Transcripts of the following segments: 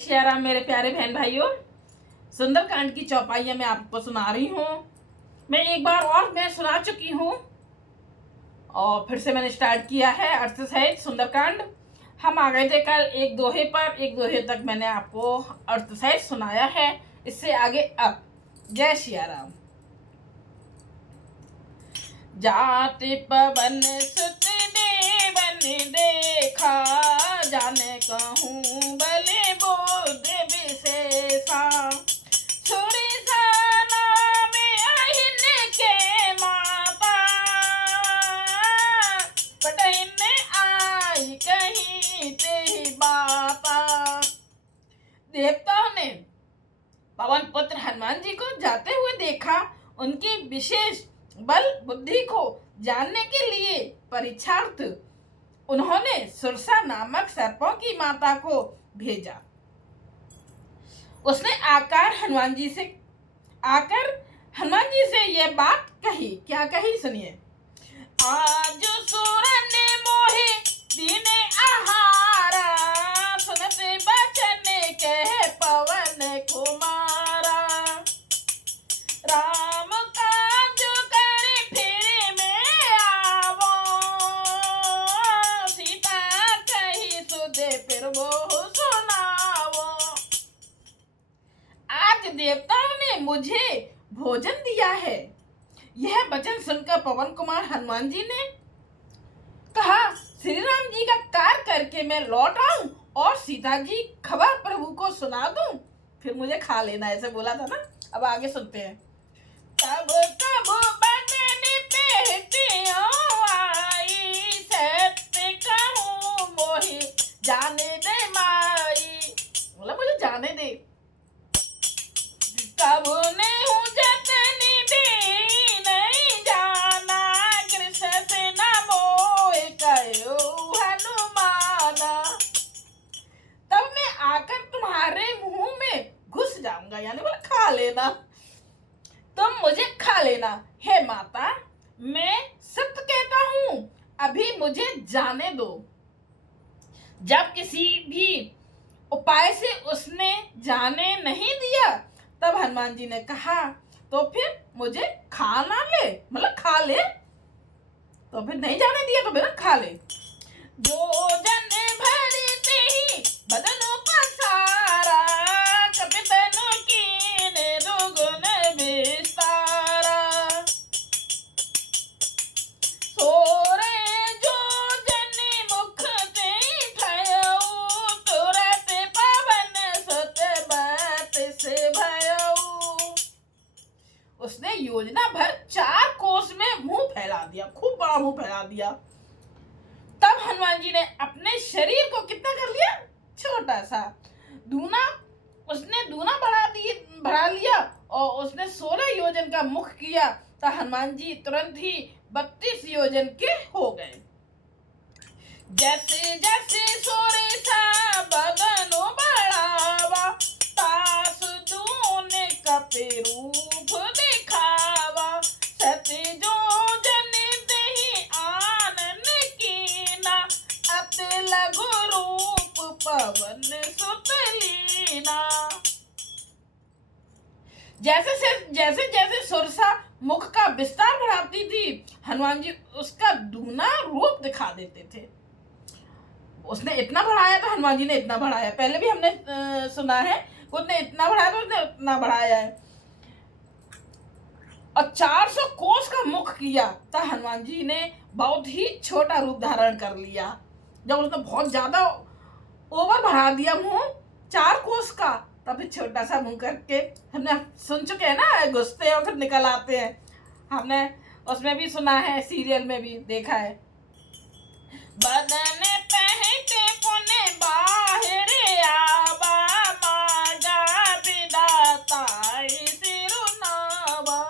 श्याराम मेरे प्यारे बहन भाइयों, सुंदरकांड की चौपाइयां मैं आपको सुना रही हूँ। मैं एक बार और मैं सुना चुकी हूँ और फिर से मैंने स्टार्ट किया है अर्थ सहित सुंदरकांड। हम आ गए थे कल एक दोहे पर, एक दोहे तक मैंने आपको अर्थ सहित सुनाया है। इससे आगे अब जय श्याराम। जाति पवन सुत देवन देखा, जाने कहूँ बलि बुद्धि विशेषा। छुरी साना में अहिन के माता, पटहिन आई कहीं ते बाता। देवताओं ने पवन पुत्र हनुमान जी को जाते हुए देखा। उनकी विशेष बल बुद्धि को जानने के लिए परीक्षार्थ उन्होंने सुरसा नामक सर्पों की माता को भेजा। उसने आकर हनुमान जी से यह बात कही। क्या कही सुनिए। आज सूरन मोहे दीने आहारा, सुनते बचन कह पवन कुमारा। राम काज कर फिर में आवो, सीता कही सुधे फिर वो सुनावो। आज देवताओं ने मुझे भोजन दिया है। यह वचन सुनकर पवन कुमार हनुमान जी ने कहा, श्री राम जी का कार्य करके मैं लौट आऊं और सीता जी खबर प्रभु को सुना दूं, फिर मुझे खा लेना, ऐसे बोला था ना। अब आगे सुनते हैं। तब कब बदन पेटियों आई, सत्य कहूँ मोहि जाने दे माई। बोला मुझे जाने दे। कब ने हूँ जतन दी नहीं जाना, कृष्ण से न मोह कहो हनुमाना। तब मैं आकर तुम्हारे मुंह में घुस जाऊंगा, यानी बोला खा लेना, तुम मुझे खा लेना। हे माता, मैं सत्य कहता हूं, अभी मुझे जाने दो। जब किसी भी उपाय से उसने जाने नहीं दिया, तब हनुमान जी ने कहा, तो फिर मुझे खा ना ले, मतलब खा ले। तो फिर नहीं जाने दिया तो फिर खा ले। जो जन भरते ही बदन पसारा, कपितन कीने दुगुन विस्तारा। सोरे जो जन मुख ते भयो, तुरत पवन सुत बत से भयो। उसने योजना भर 4 कोस में मुंह फैला दिया, खूब बड़ा मुंह फैला दिया। तब हनुमान जी ने अपने शरीर को कितना कर लिया, छोटा सा दूना। उसने दूना बढ़ा लिया और उसने 16 योजन का मुख किया, तो हनुमान जी तुरंत ही 32 योजन के हो गए। जैसे जैसे सोरे सा बदन बढ़ावा, तास दूने कपे रूप दिखावा। सत्य जो जन दही आनन कीना, अति लघु रूप पवन सुत लीना। जैसे जैसे सुरसा मुख का विस्तार बढ़ाती थी, हनुमान जी उसका दूना रूप दिखा देते थे। उसने इतना बढ़ाया तो हनुमान जी ने इतना बढ़ाया। पहले भी हमने सुना है, उसने इतना बढ़ाया तो उसने उतना बढ़ाया है। और 400 कोस का मुख किया तो हनुमान जी ने बहुत ही छोटा रूप धारण कर लिया। जब उसने बहुत ज्यादा ओवर बढ़ा दिया मुंह 4 कोस का, तब छोटा सा मुंह करके, हमने सुन चुके हैं ना, घुसते और फिर निकल आते हैं। हमने उसमें भी सुना है, सीरियल में भी देखा है। बदन पहटे पुने बाहर आवा, मागा विदाता सिरुनावा।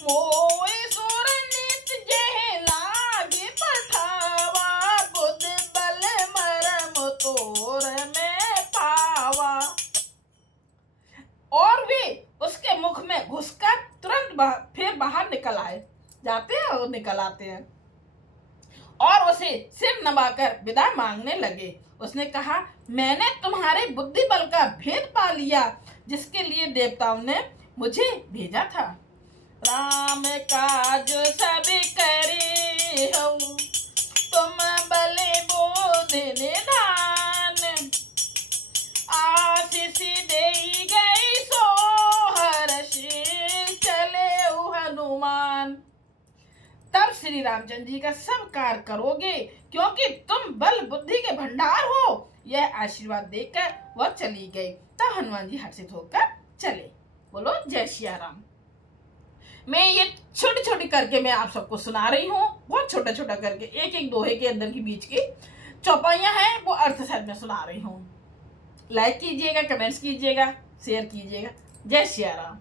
मोए सुर नित जह लागे पठावा, बुद्ध बल मरम तोर में पावा। और वे उसके मुख में घुसकर तुरंत फिर बाहर निकल आए, जाते हैं और निकल आते हैं। और उसे सिर नवाकर विदा मांगने लगे। उसने कहा, मैंने तुम्हारे बुद्धि बल का भेद पा लिया, जिसके लिए देवताओं ने मुझे भेजा था। राम काज सब करे हो, तुम बले बोधि निधान, आशीष देई गई सो हर्षि चले हनुमान। तब श्री रामचंद्र जी का सब कार्य करोगे, क्योंकि तुम बल बुद्धि के भंडार हो। यह आशीर्वाद देकर वह चली गई। तब हनुमान जी हर्षित होकर चले। बोलो जय सिया राम। मैं ये छोटी छोटी करके मैं आप सबको सुना रही हूँ, बहुत छोटा छोटा करके, एक एक दोहे के अंदर की बीच की चौपाइयाँ हैं, वो अर्थ सहित में सुना रही हूँ। लाइक कीजिएगा, कमेंट्स कीजिएगा, शेयर कीजिएगा। जय सिया राम।